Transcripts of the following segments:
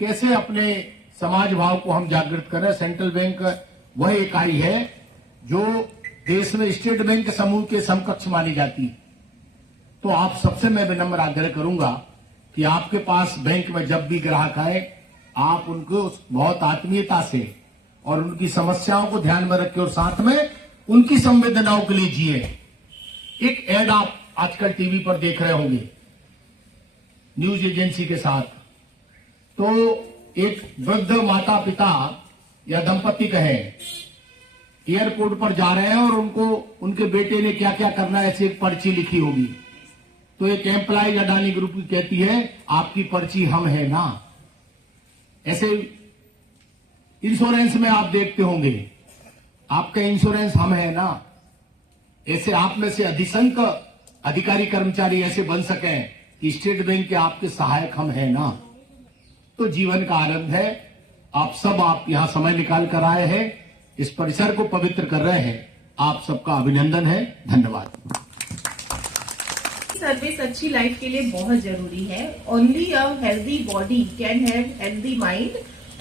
कैसे अपने समाज भाव को हम जागृत करें। सेंट्रल बैंक वह इकाई है जो देश में स्टेट बैंक के समूह के समकक्ष मानी जाती है। तो आप सबसे मैं विनम्र आग्रह करूंगा कि आपके पास बैंक में जब भी ग्राहक आए, आप उनको बहुत आत्मीयता से और उनकी समस्याओं को ध्यान में रखें और साथ में उनकी संवेदनाओं के लिए जिए। एक ऐड आप आजकल टीवी पर देख रहे होंगे न्यूज एजेंसी के साथ। तो एक वृद्ध माता पिता या दंपति कहे एयरपोर्ट पर जा रहे हैं और उनको उनके बेटे ने क्या क्या करना है ऐसी एक पर्ची लिखी होगी। तो एक एम्प्लॉय अडानी ग्रुप की कहती है आपकी पर्ची हम है ना। ऐसे इंश्योरेंस में आप देखते होंगे आपका इंश्योरेंस हम है ना। ऐसे आप में से अधिसंख्य अधिकारी कर्मचारी ऐसे बन सके कि स्टेट बैंक के आपके सहायक हम है ना। तो जीवन का आनंद है। आप यहां समय निकाल कर आए हैं, इस परिसर को पवित्र कर रहे हैं। आप सबका अभिनंदन है। धन्यवाद। सर्विस अच्छी लाइफ के लिए बहुत जरूरी है। Only a healthy body can have healthy mind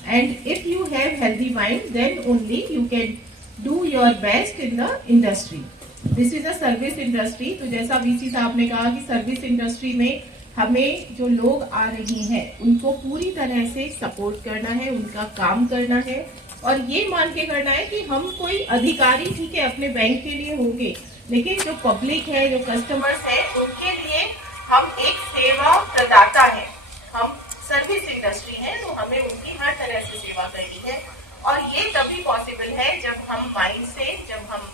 and if you have healthy mind then only you can do your best in the industry. This is a service industry. तो जैसा VC साहब ने कहा कि सर्विस इंडस्ट्री में हमें जो लोग आ रहे हैं उनको पूरी तरह से सपोर्ट करना है, उनका काम करना है और ये मान के करना है कि हम कोई अधिकारी ठीक है अपने बैंक के लिए होंगे, लेकिन जो पब्लिक है, जो कस्टमर्स है, उनके लिए हम एक सेवा प्रदाता है। हम सर्विस इंडस्ट्री है तो हमें उनकी हर तरह से सेवा करनी है और ये तभी पॉसिबल है जब हम माइंड से, जब हम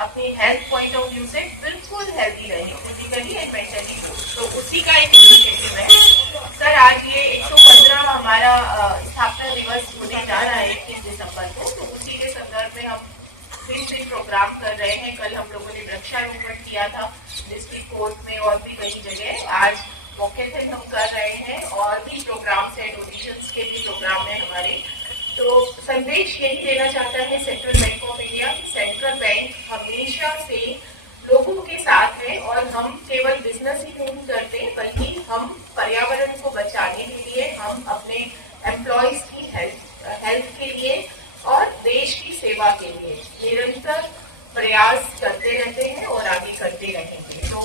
अपनी हेल्थ पॉइंट ऑफ व्यू से बिल्कुल हेल्दी रहें, फिजिकली एंड मेंटली। तो उसी का एक इनिशिएटिव है सर। आज ये 115 हमारा स्थापना दिवस होने जा रहा है 21 दिसंबर को। तो उसी के संदर्भ में हम फिर से प्रोग्राम कर रहे हैं। कल हम लोगों ने वृक्षारोपण किया था डिस्ट्रिक्ट कोर्ट में और भी कई जगह। आज वॉकेथन हम कर रहे हैं और भी प्रोग्राम्स है, डोनेशंस के भी प्रोग्राम है हमारे। तो संदेश यही देना चाहता है सेंट्रल बैंक ऑफ इंडिया कि सेंट्रल बैंक हमेशा से लोगों के साथ है और हम केवल बिजनेस ही नहीं करते बल्कि हम पर्यावरण को बचाने के लिए, हम अपने एम्प्लॉयज की हेल्थ के लिए और देश की सेवा के लिए निरंतर प्रयास करते रहते हैं और आगे करते रहेंगे। तो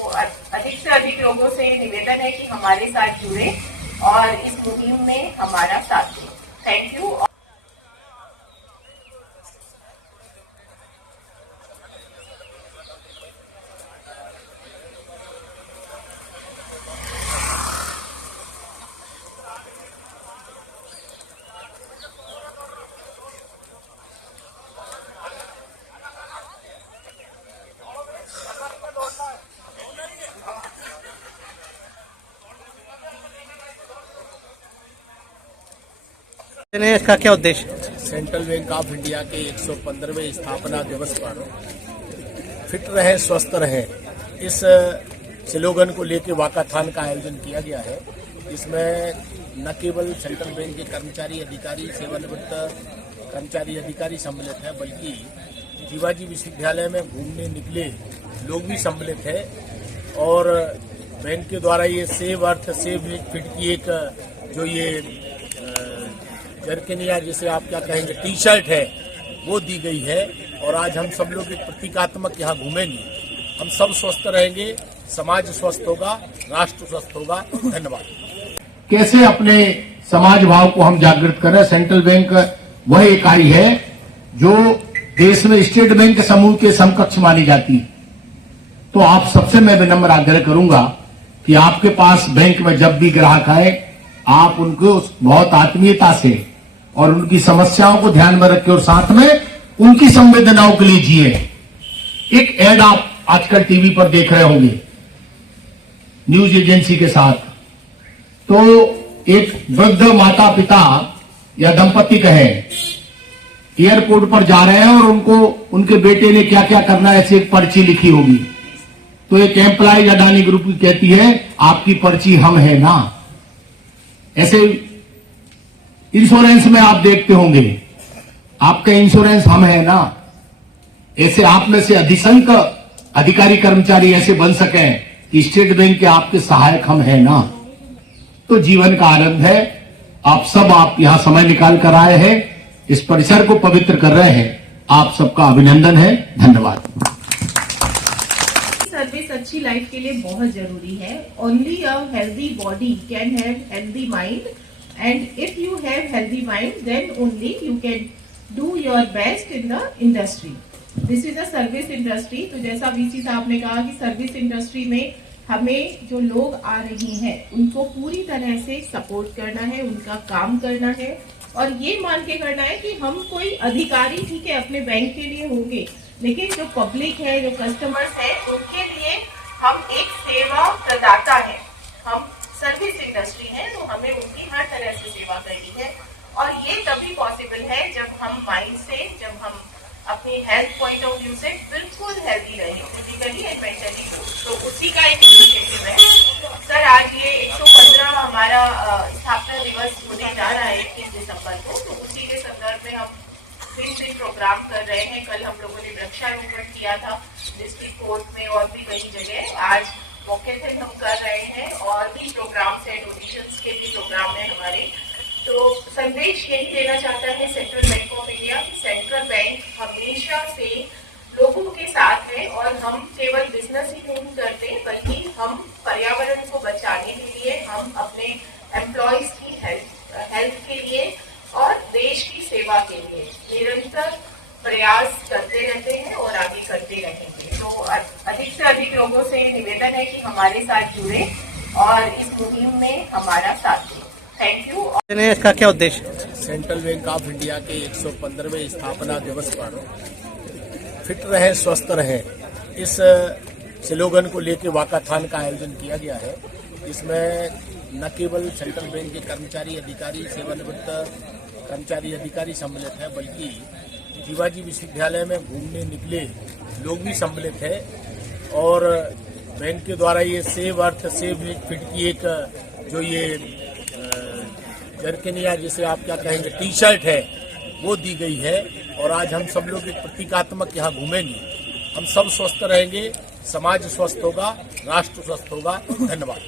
अधिक से अधिक लोगों से निवेदन है कि हमारे साथ जुड़े और इस मुहिम में हमारा साथ दें। Thank you. इसका क्या उद्देश्य? सेंट्रल बैंक ऑफ इंडिया के 115वें स्थापना दिवस पर फिट रहे स्वस्थ रहे इस स्लोगन को लेकर वाकाथॉन का आयोजन किया गया है। इसमें न केवल सेंट्रल बैंक के कर्मचारी अधिकारी, सेवानिवृत्त कर्मचारी अधिकारी सम्मिलित है बल्कि जीवाजी विश्वविद्यालय में घूमने निकले लोग भी सम्मिलित है। और बैंक के द्वारा ये सेव अर्थ सेव फिट की एक जो ये जर्किन या जिसे आप क्या कहेंगे टी शर्ट है वो दी गई है। और आज हम सब लोग एक प्रतीकात्मक यहाँ घूमेंगे। हम सब स्वस्थ रहेंगे, समाज स्वस्थ होगा, राष्ट्र स्वस्थ होगा। धन्यवाद। कैसे अपने समाज भाव को हम जागृत करें। सेंट्रल बैंक वह इकाई है जो देश में स्टेट बैंक के समूह के समकक्ष मानी जाती है। तो आप सबसे मैं विनम्र आग्रह करूंगा कि आपके पास बैंक में जब भी ग्राहक आए, आप उनको बहुत आत्मीयता से और उनकी समस्याओं को ध्यान में रखें और साथ में उनकी संवेदनाओं के लिए जिए। एक ऐड आप आजकल टीवी पर देख रहे होंगे न्यूज एजेंसी के साथ। तो एक वृद्ध माता पिता या दंपति कहे एयरपोर्ट पर जा रहे हैं और उनको उनके बेटे ने क्या क्या करना है ऐसी एक पर्ची लिखी होगी। तो एक एम्प्लॉय अडानी ग्रुप की कहती है आपकी पर्ची हम है ना। ऐसे इंश्योरेंस में आप देखते होंगे आपका इंश्योरेंस हम है ना। ऐसे आप में से अधिसंख्य अधिकारी कर्मचारी ऐसे बन सके कि स्टेट बैंक के आपके सहायक हम है ना। तो जीवन का आनंद है। आप यहाँ समय निकाल कर आए हैं, इस परिसर को पवित्र कर रहे हैं, आप सबका अभिनंदन है। धन्यवाद। सर्विस अच्छी लाइफ के लिए बहुत जरूरी है। Only a healthy body can have healthy mind, and if you have healthy mind then only you can do your best in the industry. This is a service industry. तो जैसा VC साहब ने कहा कि सर्विस इंडस्ट्री में हमें जो लोग आ रहे हैं उनको पूरी तरह से सपोर्ट करना है, उनका काम करना है और ये मान के करना है कि हम कोई अधिकारी ठीक है अपने बैंक के लिए होंगे, लेकिन जो पब्लिक है, जो कस्टमर्स है, उनके लिए हम एक सेवा प्रदाता है। हम सर्विस इंडस्ट्री है तो हमें उनकी हर तरह से सेवा करनी है और ये तभी पॉसिबल है जब हम माइंड से, जब हम अपनी हेल्थ पॉइंट ऑफ व्यू से बिल्कुल हेल्दी रहे, फिजिकली एंड मेंटली। तो उसी का एक इनिशिएटिव है। सर आज ये 115 हमारा स्थापना दिवस होने जा रहा है 21 दिसंबर को, तो उसी के संदर्भ में हम 3 दिन प्रोग्राम कर रहे हैं। कल हम लोगों ने वृक्षारोपण किया था डिस्ट्रिक्ट कोर्ट में और भी कई जगह। आज वॉकेथन हम कर रहे हैं और भी प्रोग्राम्स है, डोनेशंस के भी प्रोग्राम है हमारे। तो संदेश यही देना चाहता है central bank of India. Central bank हमेशा से लोगों के साथ है और हम केवल बिजनेस ही नहीं करते बल्कि हम पर्यावरण को बचाने के लिए, हम अपने एम्प्लॉयज की हेल्थ के लिए और देश की सेवा के लिए निरंतर प्रयास करते रहते हैं और आगे करते रहेंगे। तो अधिक से अधिक लोगों से निवेदन है कि हमारे साथ जुड़े और इस मुहिम में हमारा साथ दें। Thank you. इसका क्या उद्देश्य? सेंट्रल बैंक ऑफ इंडिया के 115वें स्थापना दिवस पर फिट रहे स्वस्थ रहे इस स्लोगन को लेकर वाकाथान का आयोजन किया गया है। इसमें न केवल सेंट्रल बैंक के कर्मचारी अधिकारी, सेवानिवृत्त कर्मचारी अधिकारी सम्मिलित है, बल्कि जीवाजी विश्वविद्यालय में घूमने निकले लोग भी सम्मिलित है। और बैंक के द्वारा ये सेव अर्थ सेव फिट की एक जो ये जर्किनिया जिसे आप क्या कहेंगे टी शर्ट है वो दी गई है। और आज हम सब लोग एक प्रतीकात्मक यहाँ घूमेंगे। हम सब स्वस्थ रहेंगे, समाज स्वस्थ होगा, राष्ट्र स्वस्थ होगा। धन्यवाद।